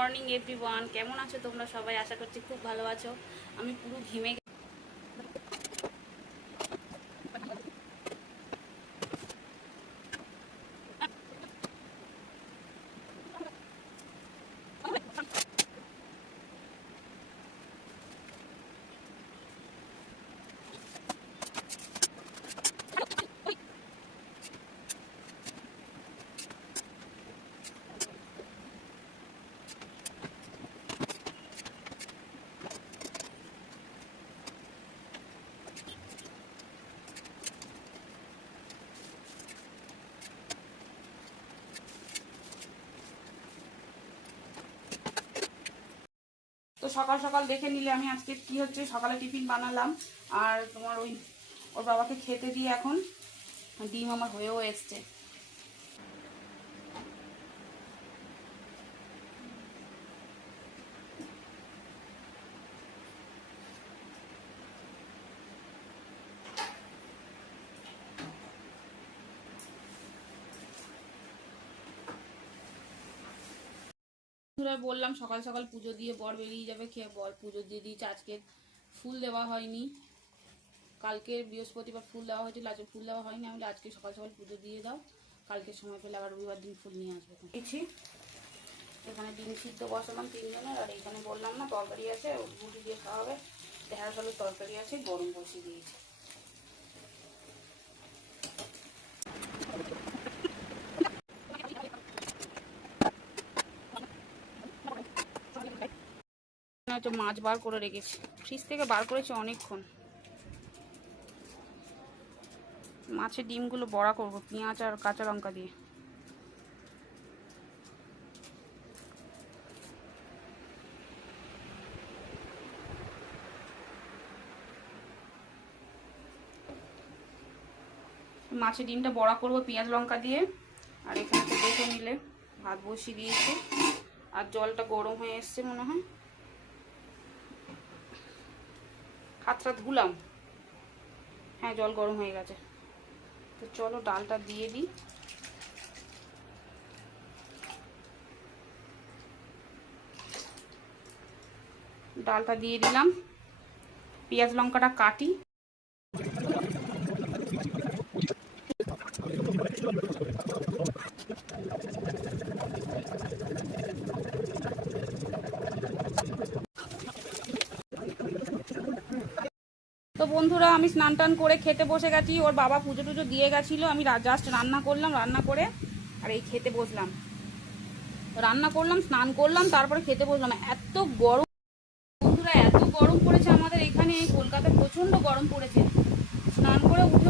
Morning everyone, কেমন আছো তোমরা সবাই? আশা করছি খুব ভালো আছো। আমি পুরো ঘেমে তো সকাল সকাল দেখে নিলে আমি আজকে কি হচ্ছে। সকালে টিফিন বানালাম আর তোমার ওর বাবাকে খেতে দিয়ে এখন ডিম আমার হয়েও এসছে। বললাম সকাল সকাল পুজো দিয়ে বর বেরিয়ে যাবে, খেয়ে বর পুজো দিয়ে দিয়েছে। আজকে ফুল দেওয়া হয়নি, কালকে বৃহস্পতিবার ফুল দেওয়া হয়েছিল, আজকে ফুল দেওয়া হয়নি। আমি আজকে সকাল সকাল পুজো দিয়ে দাও, কালকে সময় পেলে আবার রবিবার দিন ফুল নিয়ে আসবে। এখানে ডিম সিদ্ধ বসালাম 3 জনের, আর এখানে বললাম না তরকারি আছে, রুটি দিয়ে খাওয়া হবে। ঢেঁড়স আলুর তরকারি আছে, গরম বসিয়ে দিয়েছি। হয়তো মাছ বার করে রেখেছি, ফ্রিজ থেকে বার করেছি অনেকক্ষণ। মাছের ডিমগুলো বড়া করব পেঁয়াজ আর কাঁচা লঙ্কা দিয়ে। মাছের ডিমটা বড়া করব পেঁয়াজ লঙ্কা দিয়ে। আর এখানে তো দেখে নিলে ভাত বসিয়ে দিয়েছি, আর জলটা গরম হয়ে এসছে মনে হয়। হাতটা ধুলাম, হ্যাঁ জল গরম হয়ে গেছে। তো চলো ডালটা দিয়ে দিই। ডালটা দিয়ে দিলাম, পেঁয়াজ লঙ্কাটা কাটি। তো বন্ধুরা আমি স্নান টান করে খেতে বসে গেছি। ওর বাবা পুজো টুজো দিয়ে গেছিলো, আমি জাস্ট রান্না করলাম, রান্না করে আর এই খেতে বসলাম। রান্না করলাম, স্নান করলাম, তারপরে খেতে বসলাম। এত গরম বন্ধুরা, এত গরম পড়েছে আমাদের এখানে, কলকাতায় প্রচন্ড গরম পড়েছে। স্নান করে উঠে